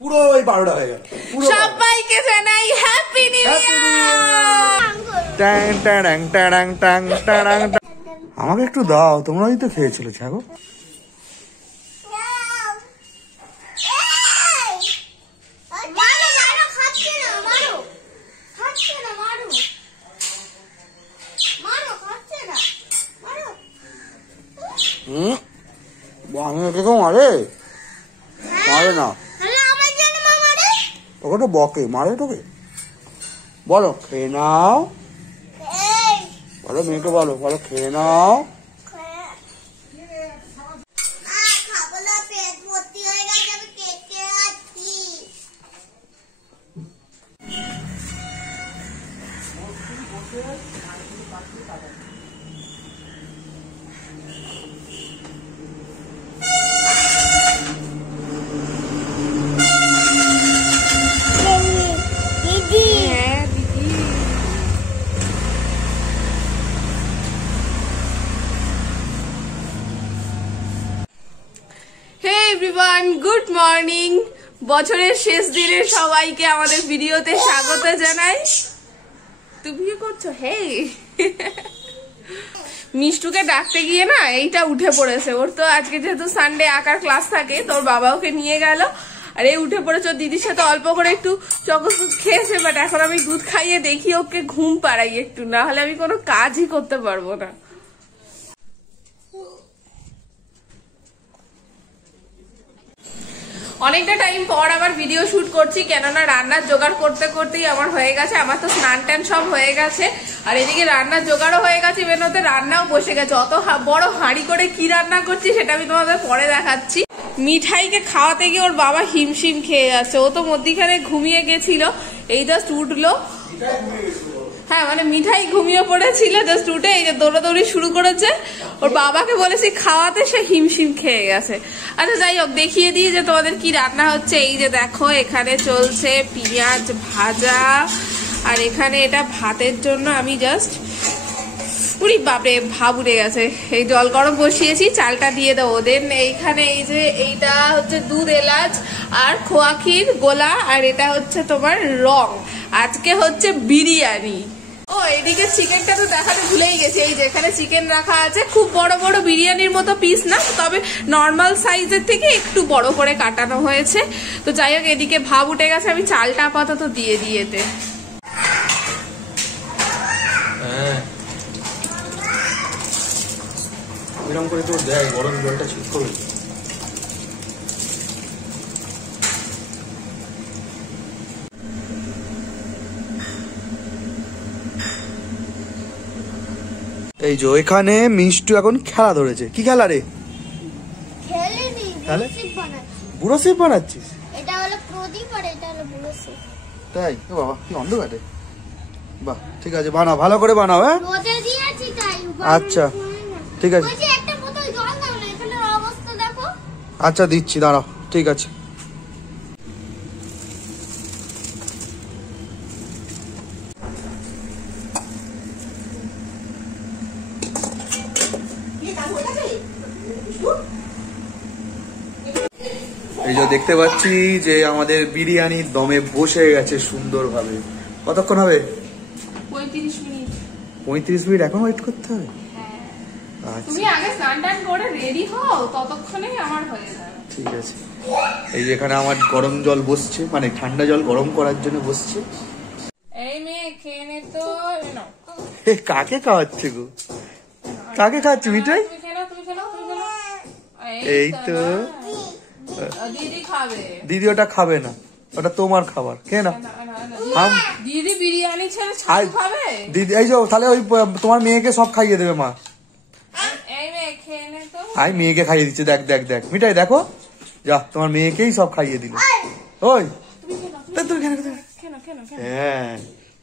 পুরো ওই 12টা হয়ে গেল। সবাইকে জানাই হ্যাপি নিউ ইয়ার। আমাকে একটু দাও, তোমরাই তো খেয়েছিলে ছাগো। মারে মারে না, ওকে তো বকে, মারে তোকে। বলো খেয়ে নাও, বলো মেয়েকে, বলো বলো খেয়ে নাও। Good morning. বছরের শেষ দিনে সবাইকে আমাদের ভিডিওতে স্বাগত জানাই। তুমি কি করছো? হে মিষ্টুকে ডাকতে গিয়ে না এইটা উঠে পড়েছে। ওর তো আজকে যেহেতু সানডে আঁকার ক্লাস থাকে, তোর বাবা ওকে নিয়ে গেল আর এই উঠে পড়েছে। দিদির সাথে অল্প করে একটু চকো দুধ খেয়েছে, বাট এখন আমি দুধ খাইয়ে দেখি ওকে ঘুম পাড়াই একটু, না হলে আমি কোনো কাজই করতে পারবো না। অনেকটা টাইম পর আবার ভিডিও শুট করছি, কেননা রান্নার জোগাড় করতে করতেই আমার হয়ে গেছে। আমার তো স্নান টান সব হয়ে গেছে আর এদিকে রান্নার জোগাড়ও হয়ে গেছে, ইভেন ওতে রান্নাও বসে গেছে। অত বড় হাঁড়ি করে কি রান্না করছি সেটা আমি তোমাদের পরে দেখাচ্ছি। মিঠাইকে খাওয়াতে গিয়ে ওর বাবা হিমশিম খেয়ে যাচ্ছে। ও তো মধ্যিখানে ঘুমিয়ে গেছিল, এই জাস্ট উঠলো। হ্যাঁ মানে মিঠাই ঘুমিয়ে পড়েছিল, জাস্ট উঠে এই যে দৌড়াদৌড়ি শুরু করেছে। ওর বাবাকে বলেছি খাওয়াতে, সে হিমশিম খেয়ে গেছে। আচ্ছা যাই হোক, দেখিয়ে দিই যে তোমাদের কি রান্না হচ্ছে। এই যে দেখো এখানে চলছে পেঁয়াজ ভাজা, আর এখানে এটা ভাতের জন্য আমি জাস্ট পুরি বাপরে ভাব উঠে গেছে। এই জল গরম বসিয়েছি, চালটা দিয়ে দেবো। দেন এইখানে এই যে এইটা হচ্ছে দুধ এলাচ আর খোয়া ক্ষীর গোলা, আর এটা হচ্ছে তোমার রং। আজকে হচ্ছে বিরিয়ানি। ও এদিকে চিকেনটা তো দেখাতে ভুলেই গেছি। এই যে এখানে চিকেন রাখা আছে, খুব বড় বড় বিরিয়ানির মতো পিস না, তবে নর্মাল সাইজের থেকে একটু বড় করে কাটানো হয়েছে। তো যাই হোক, এদিকে ভাব উঠে গেছে, আমি চালটা আপাতত দিয়ে দিয়েতে। এরকম করে তো দেয়, গরম জলটা ঠিক করে। এই যে এখানে মিষ্টু এখন খেলা ধরেছে। কি খেলা রে? বুড়ো শিব বানাচ্ছিস? এটা হলো প্রদীপ আর এটা হলো বুড়ো শিব। তাই? ও বাবা কি অন্ধকারে। বাহ ঠিক আছে, বানাও ভালো করে বানাও। হ্যাঁ রোদে দিয়েছি তাই। আচ্ছা ঠিক আছে। বলছি একটা বোতল জল দাও না, এখানে অবস্থা দেখো। আচ্ছা দিচ্ছি, দাঁড়াও। ঠিক আছে। এই যে দেখতে পাচ্ছি যে আমাদের বিরিয়ানি দমে বসে গেছে সুন্দরভাবে। কতক্ষণ হবে? 35 মিনিট। 35 মিনিট এখন ওয়েট করতে হবে? আচ্ছা তুমি আগে স্নান টান করে রেডি হও, ততক্ষণে আমার হয়ে যাবে। ঠিক আছে। এই যে এখানে আমার গরম জল বসছে, মানে ঠান্ডা জল গরম করার জন্য বসছে। এই মেয়ে খেয়ে নে তো। কাকে খাওয়াচ্ছে গো? কাকে খাওয়াচ্ছে মিঠাই? এই তো দিদি খাবে। দিদি ওটা খাবে না, ওটা তোমার খাবার। খেয়ে না দিদি বিরিয়ানি ছেড়ে ছাতু খাবে। দিদি এই যে তাহলে ওই তোমার মেয়েকে সব খাইয়ে দেবে মা। এই মেয়ে খেয়ে নে তো। আমি মেয়েকে খাইয়ে দিচ্ছে। দেখ দেখ দেখ মিঠাই, দেখো যা তোমার মেয়েকেই সব খাইয়ে দিল। ওই তুই কেন? হ্যাঁ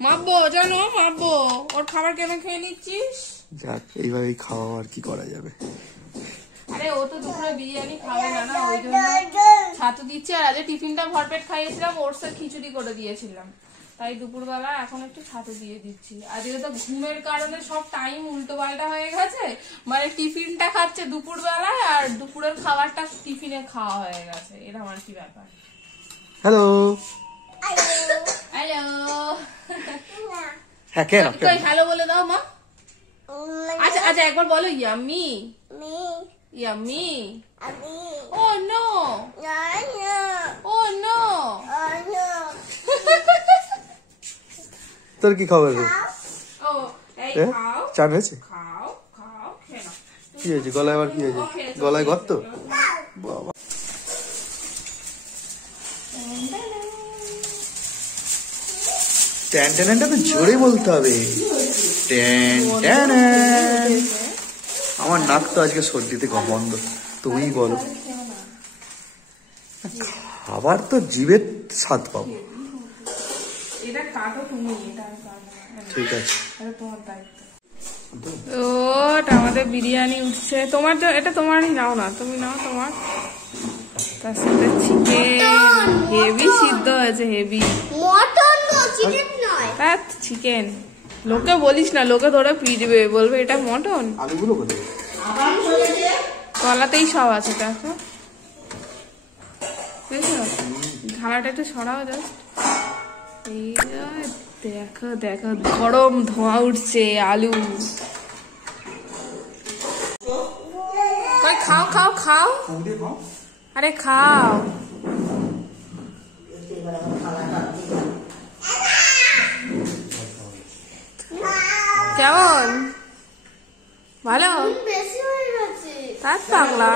মাপবো, জানো মাপবো। ওর খাবার কেন খেয়ে নিচ্ছিস? যাক এইভাবেই খাওয়া, আর কি করা যাবে। আরে ও তো দুপুরে বিরিয়ানি খাবে না, না ওই জন্য ছাতু দিচ্ছে। আর আজ টিফিনটা ভরপেট খাইয়েছিলাম, ওটসের খিচুড়ি করে দিয়েছিলাম। তাই দুপুরবেলা এখন একটু ছাতু দিয়ে দিচ্ছি। আজকে তো ঘুমের কারণে সব টাইম উল্টো পাল্টা হয়ে গেছে, মানে টিফিনটা খাচ্ছে দুপুর বেলায় আর দুপুরের খাবারটা টিফিনে খাওয়া হয়ে গেছে, এরকম আর কি ব্যাপার। হ্যালো। হ্যালো হ্যাঁ কেন হ্যালো বলে দাও মা। আচ্ছা আচ্ছা একবার বলো ইয়াম্মি ইয়াম্মি। ও নো ও নো। তোর কি খবর রে? ও এই এ? খাও চান হয়েছে? খাও খাও খেয়ে নাও। কি হয়েছে গলায়? আবার কি হয়েছে? গলায় গর্ত? বাবা ট্যান ট্যানটা তো জোরে বলতে হবে। Tan tan. আমার নাক তো আজকে সর্দিতে বন্ধ। তুমিই বলো। খাবার তো জিভের স্বাদ পাবো। এটা কাটো তুমি, এটা আমি পারবো না। ঠিক আছে। এটা তোমার দায়িত্ব। ওটা আমাদের বিরিয়ানি উঠছে। তোমার এটা তোমারই নাও না, তুমি নাও তোমার। তার সাথে চিকেন হেভি সিদ্ধ হয়েছে, হেভি মটন না, চিকেন নয়। তার চিকেন। লোকে বলিস না, লোকে ধরে পিটবে, বলবে এটা মটন। আলুগুলো কোথায়? গলাতেই সব আছে দেখো, বুঝছো? ঝালাটা একটু সরাও জাস্ট। এই দেখো দেখো গরম ধোঁয়া উঠছে আলু। কই খাও খাও খাও, আরে খাও। কেমন? ভালো? বেশি হয়ে গেছে। তার পাগলা।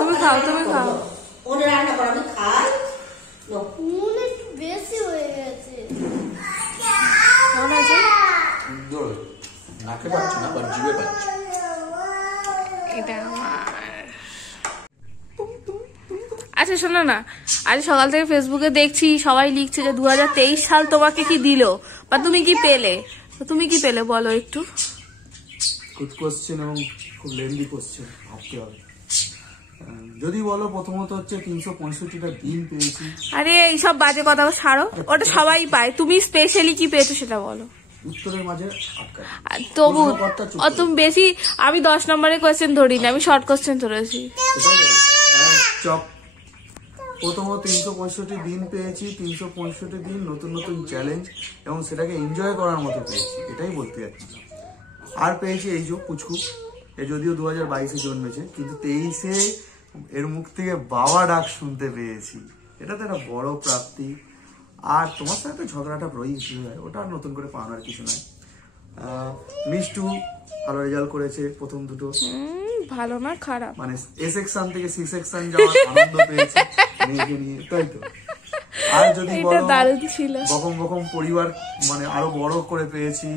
তুমি খাও তুমি খাও। নুন একটু বেশি হয়ে গেছে। কেমন আছে? নাকে পাচ্ছি না, বাট জিভে পাচ্ছি। এটা আমার। আচ্ছা শোনো না, আজ সকাল থেকে ফেসবুকে দেখছি সবাই লিখছে যে 2023 সাল তোমাকে কি দিল বা তুমি কি পেলে, তো তুমি কি পেলে বলো একটু। গুড কোশ্চেন এবং খুব লেন্দি কোশ্চেন, ভাবতে হবে। যদি বলো প্রথমত হচ্ছে 365টা দিন পেয়েছি। আরে এইসব বাজে কথা ছাড়ো, ওটা সবাই পায়, তুমি স্পেশালি কি পেয়েছো সেটা বলো। উত্তরের মাঝে আটকা। আর তবু তুমি বেশি, আমি 10 নম্বরের কোয়েশ্চেন ধরিনি, আমি শর্ট কোয়েশ্চেন ধরেছি। চপ। প্রথমত 365 দিন পেয়েছি, 365 দিন নতুন নতুন চ্যালেঞ্জ এবং সেটাকে এনজয় করার মতো পেয়েছি, এটাই বলতে যাচ্ছি। আর পেয়েছি এই যে পুচকু, এ যদিও 2022-এ জন্মেছে, কিন্তু 23-এ এর মুখ থেকে বাবা ডাক শুনতে পেয়েছি, এটা তো একটা বড় প্রাপ্তি। আর তোমার সাথে ঝগড়াটা রয়েছে, ওটা আর নতুন করে পাওয়ার কিছু নয়। মিষ্টু ভালো রেজাল্ট করেছে প্রথম দুটো, ভালো না খারাপ, মানে এ সেকশন থেকে সি সেকশন যাওয়ার আনন্দ পেয়েছে মেয়েকে নিয়ে, তাই তো। আর যদি বলো বকম বকম পরিবার মানে আরো বড় করে পেয়েছি,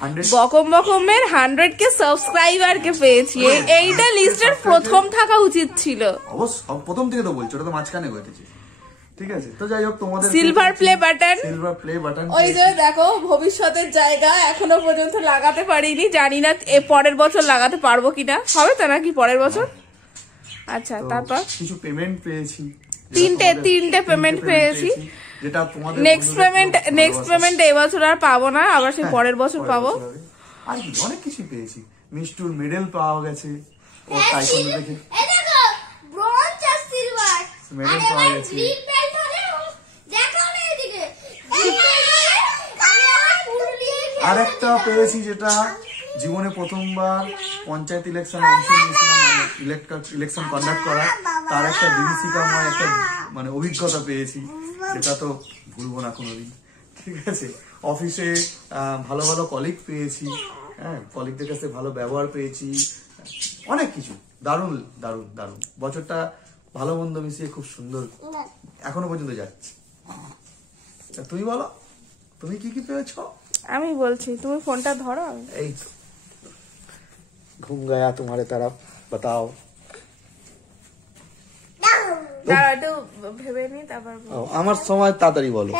100 বকম বকমের 100K সাবস্ক্রাইবারকে পেয়েছি, এইটা লিস্টের প্রথম থাকা উচিত ছিল। অবশ্য প্রথম থেকে তো বলছো, ওটা তো মাঝখানে ঘটেছে, ঠিক আছে। তো যাই হোক, তোমাদের silver play button, silver play button, ওই যে দেখো ভবিষ্যতের জায়গা এখনো পর্যন্ত লাগাতে পারিনি, জানি না এ পরের বছর লাগাতে পারবো কিনা, হবে তো নাকি পরের বছর। আচ্ছা তারপর কিছু পেমেন্ট পেয়েছি, তিনটে পেমেন্ট পেয়েছি, যেটা তোমাদের নেক্সট পেমেন্ট এই বছর আর পাবো না, আবার সেই পরের বছর পাবো। আর কি অনেক কিছু পেয়েছি, মিষ্টুর মেডেল পাওয়া গেছে, ও টাইকোন্ডো দেখে এই দেখো ব্রোঞ্জ আর সিলভার, মেডেল পাওয়া গেছে। গ্রিন বেল্ট হলে দেখো না এদিকে, এই আমি আবার পুরুলিয়া আর একটা পেয়েছি যেটা জীবনে প্রথমবার পঞ্চায়েত ইলেকশনে অংশ নিয়েছিলাম, মানে ইলেকশন কন্ডাক্ট করা, তার একটা বিভীষিকাময় একটা মানে অভিজ্ঞতা পেয়েছি, যেটা তো ভুলবো না কোনোদিন, ঠিক আছে। অফিসে ভালো ভালো কলিগ পেয়েছি, হ্যাঁ, কলিগদের কাছে ভালো ব্যবহার পেয়েছি, অনেক কিছু। দারুণ দারুণ দারুণ বছরটা, ভালো মন্দ মিশিয়ে খুব সুন্দর এখনো পর্যন্ত যাচ্ছে। তুমি বলো, তুমি কি কি পেয়েছো? আমি বলছি, তুমি ফোনটা ধরো। এই তো ঘুম গায়া তোমারে তারা বাতাও। দাঁড়াও একটু ভেবে নি তারপর আমার সময় তাড়াতাড়ি বলো।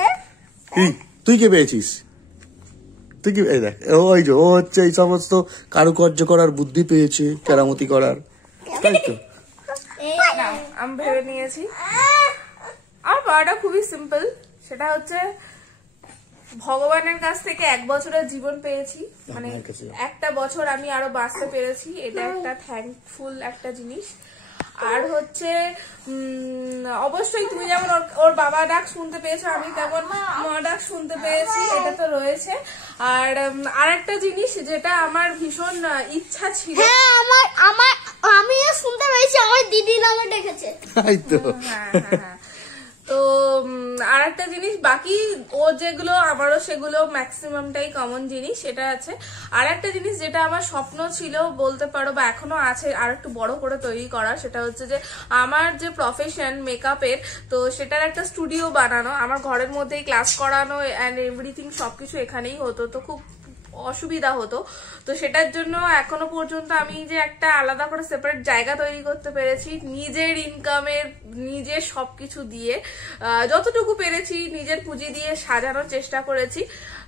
তুই কি পেয়েছিস? তুই কি, এই দেখ, ওই যে ও হচ্ছে এই সমস্ত কারুকার্য করার বুদ্ধি পেয়েছে, কেরামতি করার, তাই তো। আমি ভেবে নিয়েছি, আমার পড়াটা খুবই সিম্পল, সেটা হচ্ছে ভগবানের কাছ থেকে 1 বছরের জীবন পেয়েছি, মানে একটা বছর আমি আরো বাঁচতে পেরেছি, এটা একটা থ্যাঙ্কফুল একটা জিনিস। আর হচ্ছে অবশ্যই তুমি যেমন ওর বাবা ডাক শুনতে পেয়েছো, আমি তেমন মা ডাক শুনতে পেয়েছি, এটা তো রয়েছে। আর আরেকটা জিনিস যেটা আমার ভীষণ ইচ্ছা ছিল, হ্যাঁ আমিও শুনতে পেয়েছি আমার দিদি নামে ডেকেছে। তাই তো। হ্যাঁ। তো আর একটা জিনিস বাকি ও যেগুলো আমারও সেগুলো ম্যাক্সিমামটাই কমন জিনিস সেটা আছে। আর একটা জিনিস যেটা আমার স্বপ্ন ছিল বলতে পারো, বা এখনো আছে আর একটু বড় করে তৈরি করা, সেটা হচ্ছে যে আমার যে প্রফেশন মেকআপের, তো সেটার একটা স্টুডিও বানানো, আমার ঘরের মধ্যেই ক্লাস করানো অ্যান্ড এভরিথিং সবকিছু এখানেই হতো, তো খুব অসুবিধা হতো। তো সেটার জন্য এখনো পর্যন্ত আমি যে একটা আলাদা করে সেপারেট জায়গা তৈরি করতে পেরেছি, নিজের ইনকামের নিজের সবকিছু দিয়ে যতটুকু পেরেছি নিজের পুঁজি দিয়ে সাজানোর চেষ্টা করেছি।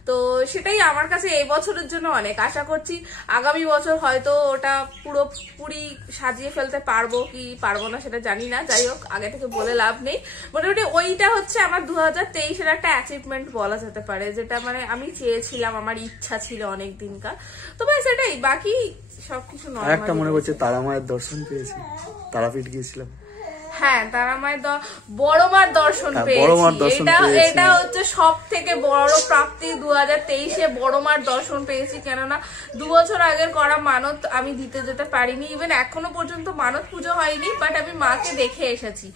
তো সেটাই আমার কাছে এই বছরের জন্য অনেক। আশা করছি আগামী বছর হয়তো ওটা পুরোপুরি সাজিয়ে ফেলতে পারবো কি পারবো না সেটা জানি না, যাই হোক আগে থেকে বলে লাভ নেই। মোটামুটি ওইটা হচ্ছে আমার 2023-এর একটা অ্যাচিভমেন্ট বলা যেতে পারে, যেটা মানে আমি চেয়েছিলাম, আমার ইচ্ছা ছিল অনেক দিনকার। তো ভাই সেটাই, বাকি সবকিছু নয়। একটা মনে করছে তারা মায়ের দর্শন পেয়েছি, তারাপীঠ গিয়েছিলাম। হ্যাঁ, তারা মায়ের বড় মার দর্শন পেয়েছি, এটা হচ্ছে সব থেকে বড় প্রাপ্তি 2023-এ বড় মার দর্শন পেয়েছি। কেননা 2 বছর আগের করা মানত আমি দিতে যেতে পারিনি, ইভেন এখনো পর্যন্ত মানত পুজো হয়নি, বাট আমি মাকে দেখে এসেছি।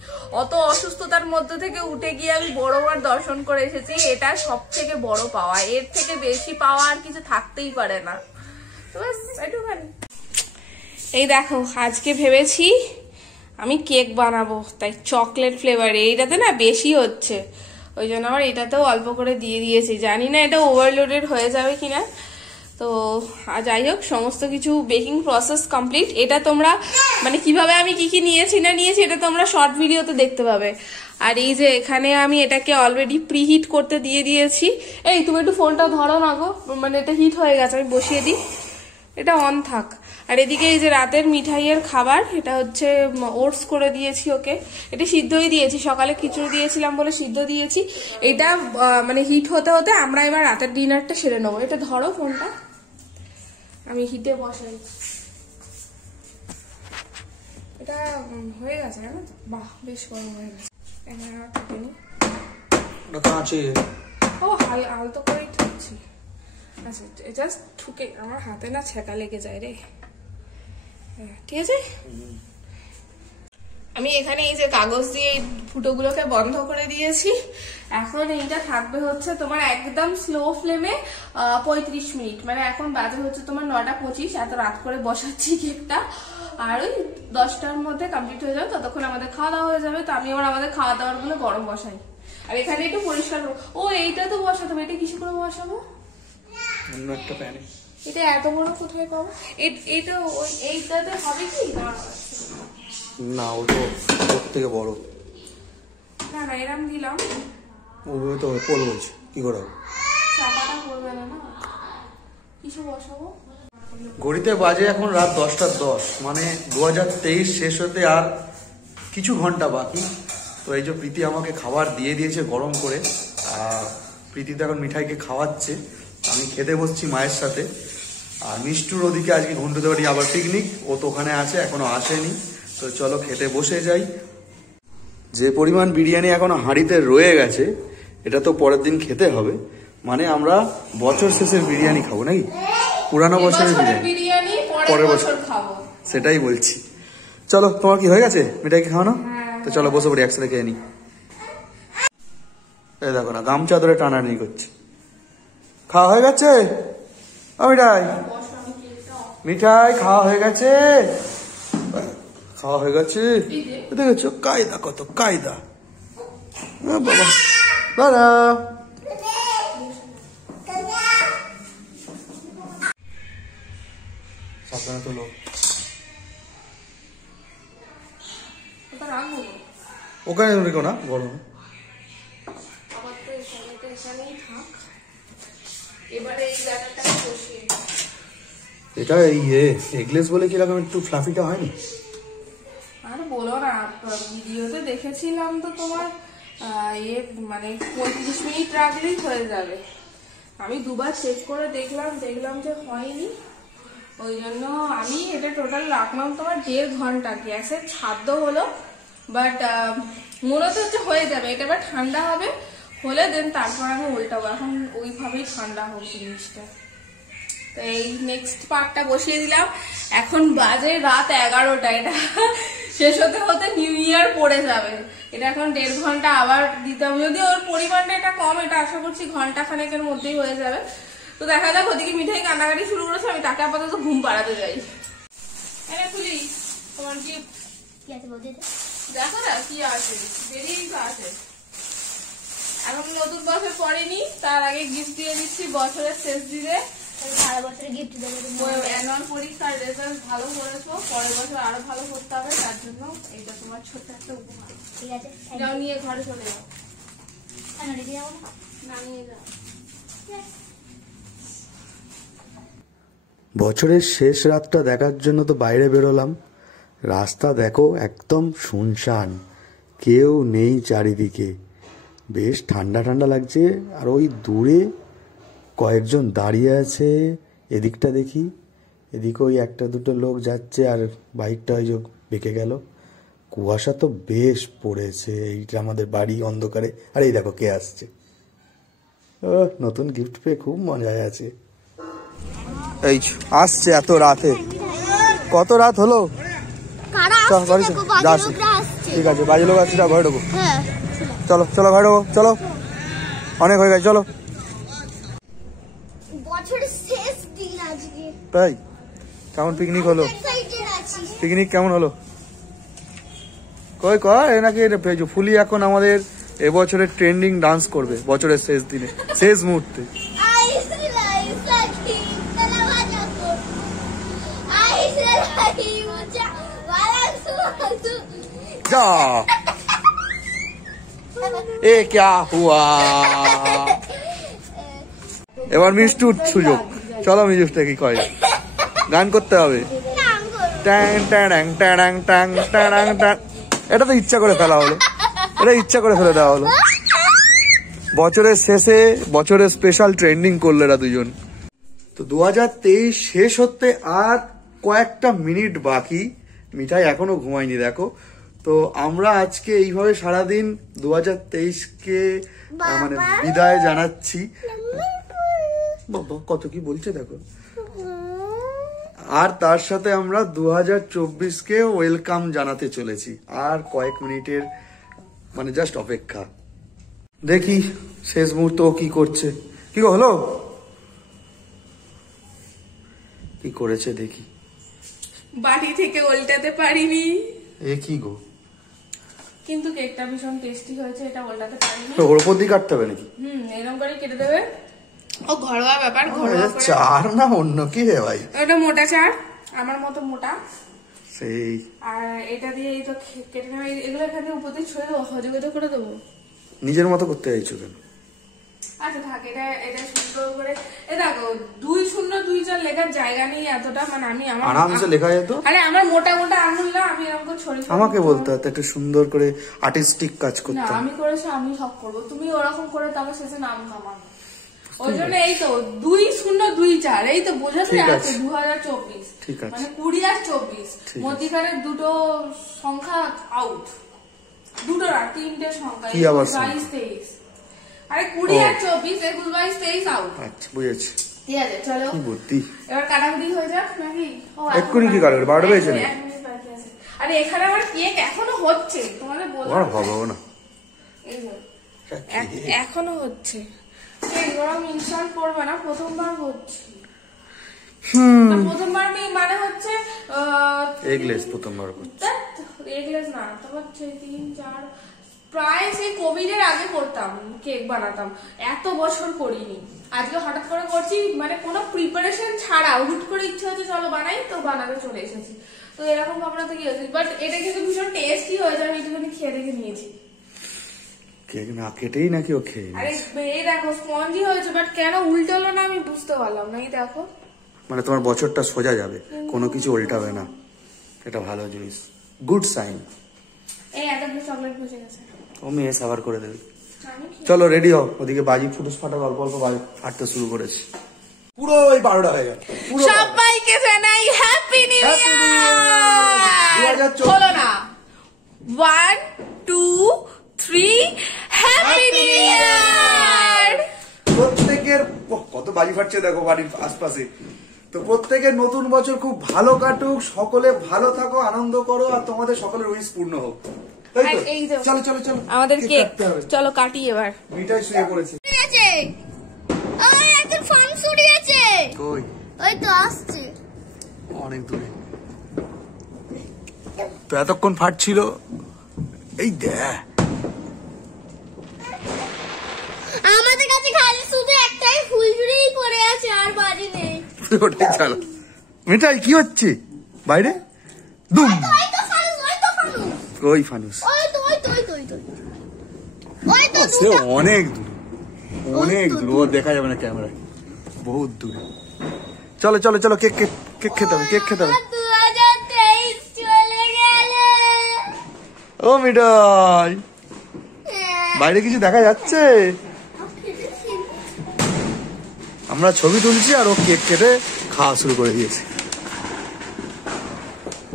অত অসুস্থতার মধ্যে থেকে উঠে গিয়ে আমি বড় মার দর্শন করে এসেছি, এটা সব থেকে বড় পাওয়া। এর থেকে বেশি পাওয়া আর কিছু থাকতেই পারে না। তো বাস একটুখানি এই দেখো, আজকে ভেবেছি আমি কেক বানাবো, তাই চকলেট ফ্লেভারে, এইটাতে না বেশি হচ্ছে, ওই জন্য আমার এটাতেও অল্প করে দিয়ে দিয়েছি। জানি না এটা ওভারলোডেড হয়ে যাবে কিনা। তো যাই হোক, সমস্ত কিছু বেকিং প্রসেস কমপ্লিট। এটা তোমরা মানে কিভাবে আমি কি কি নিয়েছি না নিয়েছি এটা তোমরা শর্ট ভিডিওতে দেখতে পাবে। আর এই যে এখানে আমি এটাকে অলরেডি প্রিহিট করতে দিয়ে দিয়েছি। এই তুমি একটু ফোনটা ধরো না গো, মানে এটা হিট হয়ে গেছে, আমি বসিয়ে দিই, এটা অন থাক। আর এদিকে এই যে রাতের মিঠাইয়ের খাবার, এটা হচ্ছে ওটস করে দিয়েছি ওকে, এটা সিদ্ধই দিয়েছি, সকালে খিচুড়ি দিয়েছিলাম বলে সিদ্ধ দিয়েছি। এটা মানে হিট হতে হতে আমরা এবার রাতের ডিনারটা সেরে নেবো। এটা ধরো ফোনটা, আমি হিটে বসাই। এটা হয়ে গেছে না? বাহ, বেশ গরম হয়ে গেছে। ও আলতো করেই ঠুকছি। আচ্ছা, জাস্ট ঠুকে আমার হাতে না ছেঁকা লেগে যায় রে। ঠিক আছে, আমি এখানে এই যে কাগজ দিয়ে ফুটোগুলোকে বন্ধ করে দিয়েছি। এখন এইটা থাকবে হচ্ছে তোমার একদম স্লো ফ্লেমে 35 মিনিট, মানে এখন বাজে হচ্ছে তোমার 9:25, এত রাত করে বসাচ্ছি কেকটা। আর ওই 10টার মধ্যে কমপ্লিট হয়ে যাবে, ততক্ষণ আমাদের খাওয়া দাওয়া হয়ে যাবে। তো আমি আবার আমাদের খাওয়া দাওয়ার গুলো গরম বসাই। আর এখানে একটু পরিষ্কার করবো। ও এইটা তো বসাতে হবে, এটা কিছু করে বসাবো অন্য একটা প্যানে। এটা এত বড় কোথায় পাবো? এইটা এইটাতে হবে কি না, ও তো ওর থেকে বড়। না এরম দিলাম, ওগুলো তো পোল বলছে, কি করে হবে? চাপাটা করবে না, কিছু বসাবো। ঘড়িতে বাজে এখন রাত 10:10, মানে 2023 শেষ হতে আর কিছু ঘন্টা বাকি। তো এই যে প্রীতি আমাকে খাবার দিয়ে দিয়েছে গরম করে, আর প্রীতি তো এখন মিঠাইকে খাওয়াচ্ছে, আমি খেতে বসছি মায়ের সাথে। আর মিষ্টুর ওদিকে আজকে ঘন্টুতে বাড়ি আবার পিকনিক, ও তো ওখানে আছে, এখনো আসেনি। তো চলো খেতে বসে যাই। যে পরিমাণ বিরিয়ানি এখনো হাঁড়িতে রয়ে গেছে, এটা তো পরের দিন খেতে হবে। মানে আমরা বছর শেষের বিরিয়ানি খাবো নাকি? পুরানো বছরের বিরিয়ানি পরের বছর খাবো, সেটাই বলছি। চলো, তোমার কি হয়ে গেছে মিঠাইকে খাওয়ানো? তো চলো বসে পড়ি, একসাথে খেয়ে নি। এই দেখো না, গামচা ধরে টানাটানি করছে। খাওয়া হয়ে গেছে? মিঠাই মিঠাই খাওয়া হয়ে গেছে, খাওয়া হয়ে গেছে। দেখেছো কায়দা, কত কায়দা বাবা। দাদা সাবধানে তোলো। ওখানে রেখো না, গরম। এটা এই এগলেস বলে কিরকম একটু ফ্লাফিটা হয়নি? আর বলো না, ভিডিওতে দেখেছিলাম তো তোমার মানে 35 মিনিট রাখলেই হয়ে যাবে। আমি দুবার চেক করে দেখলাম যে হয়নি। ওই জন্য আমি এটা টোটাল রাখলাম তোমার 1.5 ঘন্টা। গ্যাসের ছাদ্য হলো, বাট মূলত হচ্ছে হয়ে যাবে। এটা আবার ঠান্ডা হবে, হলে দেন তারপর আমি উল্টাবো। এখন ওইভাবেই ঠান্ডা হোক জিনিসটা। তো এই নেক্সট পার্টটা বসিয়ে দিলাম। এখন বাজে রাত 11টা। এটা শেষ হতে হতে নিউ ইয়ার পড়ে যাবে। এটা এখন 1.5 ঘন্টা আবার দিতে হবে। যদি ওর পরিমাণটা এটা কম, এটা আশা করছি ঘন্টা খানেকের মধ্যেই হয়ে যাবে। তো দেখা যাক। ওদিকে মিঠাই কান্নাকাটি শুরু করেছে, আমি তাকে আপাতত ঘুম পাড়াতে যাই। খুলি তোমার কি আছে বলতে দেখো না কি আছে, বেরিয়েই তো আছে। এখন নতুন বছর পড়েনি, তার আগে গিফট দিয়ে দিচ্ছি বছরের শেষ দিনে। সারা বছর গিফট দেবো। অ্যানুয়াল পরীক্ষার রেজাল্ট ভালো করেছো, পরের বছর আরো ভালো করতে হবে, তার জন্য এইটা তোমার ছোট্ট একটা উপহার। ঠিক আছে, যাও নিয়ে ঘরে চলে যাও। রেডি যাবো না নিয়ে যাও। বছরের শেষ রাতটা দেখার জন্য তো বাইরে বেরোলাম। রাস্তা দেখো একদম শুনশান, কেউ নেই চারিদিকে, বেশ ঠান্ডা ঠান্ডা লাগছে। আর ওই দূরে কয়েকজন দাঁড়িয়ে আছে, এদিকটা দেখি, এদিকে ওই একটা দুটো লোক যাচ্ছে, আর বাইকটা ওই যে বেঁকে গেল। কুয়াশা তো বেশ পড়েছে, এইটা আমাদের বাড়ি অন্ধকারে। আর এই দেখো কে আসছে। নতুন গিফট পেয়ে খুব মজায় আছে। এই আসছে এত রাতে, কত রাত হলো? ঠিক আছে, বাড়ি লোক আসছে, ঘরে ঢোকো। চলো চলো ঘরে ঢোকো, চলো অনেক হয়ে গেছে, চলো। বছরের শেষ দিন আজকে। তাই কেমন পিকনিক হলো? পিকনিক কেমন হলো? কই কয় নাকি ফুলি এখন আমাদের এবছরের ট্রেন্ডিং ডান্স করবে বছরের শেষ দিনে, শেষ মুহূর্তে। যা এ ক্যা হুয়া। এবার মিষ্টুর সুযোগ, চলো মিষ্টুটা কি কয়, গান করতে হবে। এটা তো ইচ্ছা করে ফেলা হলো, এটা ইচ্ছা করে ফেলে দেওয়া হলো। বছরের শেষে বছরের স্পেশাল ট্রেন্ডিং করলো এরা দুজন। তো 2023 শেষ হতে আর কয়েকটা মিনিট বাকি। মিঠাই এখনো ঘুমায়নি দেখো। তো আমরা আজকে এইভাবে সারাদিন 2023কে মানে বিদায় জানাচ্ছি। বাবা কত কি বলছে দেখো। আর তার সাথে আমরা 2024কে ওয়েলকাম জানাতে চলেছি। আর কয়েক মিনিটের মানে জাস্ট অপেক্ষা। দেখি শেষ মুহূর্ত কি করছে। কি গো হলো, কি করেছে দেখি। বাড়ি থেকে উল্টাতে পারিনি। এ কি গো, কিন্তু কেকটা ভীষণ টেস্টি হয়েছে, এটা উল্টাতে পারিনি। ওর উপর দিয়ে কাটতে হবে নাকি? এরকম করে কেটে দেবে। ও ঘরোয়া ব্যাপার, ঘরোয়া করে। চার না অন্য কি রে ভাই? ওটা মোটা চার, আমার মতো মোটা। সেই আর এটা দিয়ে এই তো কেটে নেবে। এগুলো এখানে উপর দিয়ে ছড়ে দেবো, হজগত করে দেবো। নিজের মতো করতে চাইছো কেন? আচ্ছা থাক, এটা সুন্দর করে। এ দেখো 2024 লেখার জায়গা নেই এতটা, মানে আমি আমার আরামসে লেখা যেত। আরে আমার মোটা মোটা আঙুল না, আমি এরকম করে ছড়ে। আমাকে বলতে হতো একটু সুন্দর করে আর্টিস্টিক কাজ না, করতে। আমি করেছি, আমি সব করবো। তুমি ওরকম করে তারপর শেষে নাম কামান। ওই জন্য এই তো 2024, এই তো বোঝাতে আছে 2024, ঠিক আছে, মানে 20 আর 24 মধ্যিখানে দুটো সংখ্যা আউট। দুটো না, তিনটে সংখ্যা, 22-23। আরে 20 আর 24, 21-22 আউট। আচ্ছা বুঝেছি। ঠিক আছে চলো, কি বুদ্ধি। এবার কাটাকুটি হয়ে যাক নাকি? এক্ষুনি কি কাটবে? 12টা বেজে গেছে। আরে এখানে আমার কেক এখনো হচ্ছে, তোমাদের বলবো না। এই এখনো হচ্ছে। গরম ইনস্টল করবে না, প্রথমবার হচ্ছে। প্রথমবার মানে হচ্ছে এগলেস প্রথমবার হচ্ছে। এগলেস না, তোমার 3-4 প্রায় সেই কোভিড এর আগে করতাম, কেক বানাতাম। এত বছর করিনি, আজকে হঠাৎ করে করছি, মানে কোনো প্রিপারেশন ছাড়া হুট করে ইচ্ছা হচ্ছে চলো বানাই, তো বানাতে চলে এসেছি। তো এরকম ভাবনা থেকে হয়েছে, বাট এটা কিন্তু ভীষণ টেস্টি হয়েছে। আমি একটুখানি খেয়ে দেখে নিয়েছি। কেক না কেটেই নাকি ও খেয়ে? আরে এই দেখো স্পঞ্জি হয়েছে, বাট কেন উল্টে হলো না আমি বুঝতে পারলাম না। এই দেখো, মানে তোমার বছরটা সোজা যাবে, কোনো কিছু উল্টাবে না, এটা ভালো জিনিস, গুড সাইন। এই একটা চকলেট বসে গেছে, ও মেয়ে সাবার করে দেবে। চলো রেডি হও, ওদিকে বাজি ফুটুস ফাটা অল্প অল্প ফাটতে শুরু করেছে। পুরো ওই 12টা হয়ে গেল পুরো সবাইকে জানাই হ্যাপি নিউ Happy New ইয়ার। 2024 হলো না 1 2 3 হ্যাপি নিউ ইয়ার। প্রত্যেকের কত বাজি ফাটছে দেখো বাড়ির আশপাশে। তো প্রত্যেকের নতুন বছর খুব ভালো কাটুক, সকলে ভালো থাকো, আনন্দ করো, আর তোমাদের সকলের উইশ পূর্ণ হোক, তাই তো? এই যে চলো চলো চলো আমাদের কেক, কাটতে হবে। চলো কাটি এবার। মিঠাই শুয়ে পড়েছে। আছে আমার একটা ফোন ছড়িয়েছে কই? ওই তো আসছে। অনেক দূরে। তো এতক্ষণ ফাটছিল, এই দেখ আমাদের কাছে খালি শুধু একটাই ফুলঝুরিই পড়ে আছে, আর বাড়ি নেই। ওটাই চালা। মিঠাই কি হচ্ছে বাইরে? দুম ওই তো ফানুস, ওই তো ফানুস, ওই ফানুস। ওই তো ওই তো ওই তো ওই তো ওই তো সে দুটো। অনেক দূর, অনেক দূর, ও দেখা যাবে না ক্যামেরায়, বহুত দূরে। চলো চলো চলো, কেক কেক কেক খেতে হবে, কেক খেতে হবে। 2023 চলে গেল। ও মিঠাই, বাইরে কিছু দেখা যাচ্ছে? আমরা ছবি তুলছি আর ও কেক কেটে খাওয়া শুরু করে দিয়েছে।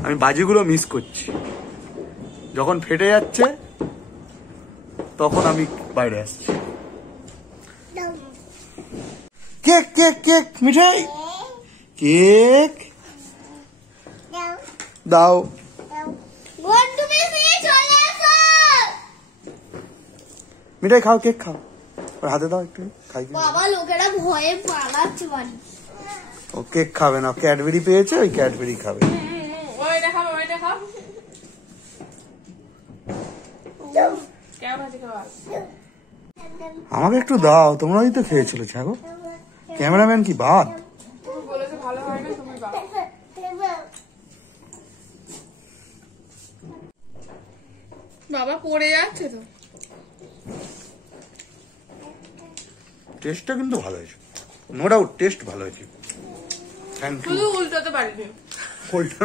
আমি বাজিগুলো মিস করছি, যখন ফেটে যাচ্ছে তখন আমি বাইরে আসছি। কেক কেক কেক, মিঠাই কেক দাও। বন্ধু বেশি চলে আসো। মিঠাই খাও, কেক খাও, ওর হাতে দাও একটু খাই। বাবা লোকেরা ভয়ে পালাচ্ছে বাড়ি। ও কেক খাবে না, ক্যাডবেরি পেয়েছে, ওই ক্যাডবেরি খাবে। ওইটা খাও, ওইটা খাও। কেমন ভাজি খাওয়া? আমাকে একটু দাও, তোমরাই তো খেয়েছিল। ছাগো, ক্যামেরাম্যান কি বাদ? তুমি বলেছো ভালো হয় না, তুমি বাবা। বাবা পড়ে যাচ্ছে তো। টেস্টটা কিন্তু ভালো হয়েছে, নো ডাউট টেস্ট ভালো হয়েছে। Thank you. শুধু উল্টাতে পারিনি। ওইটা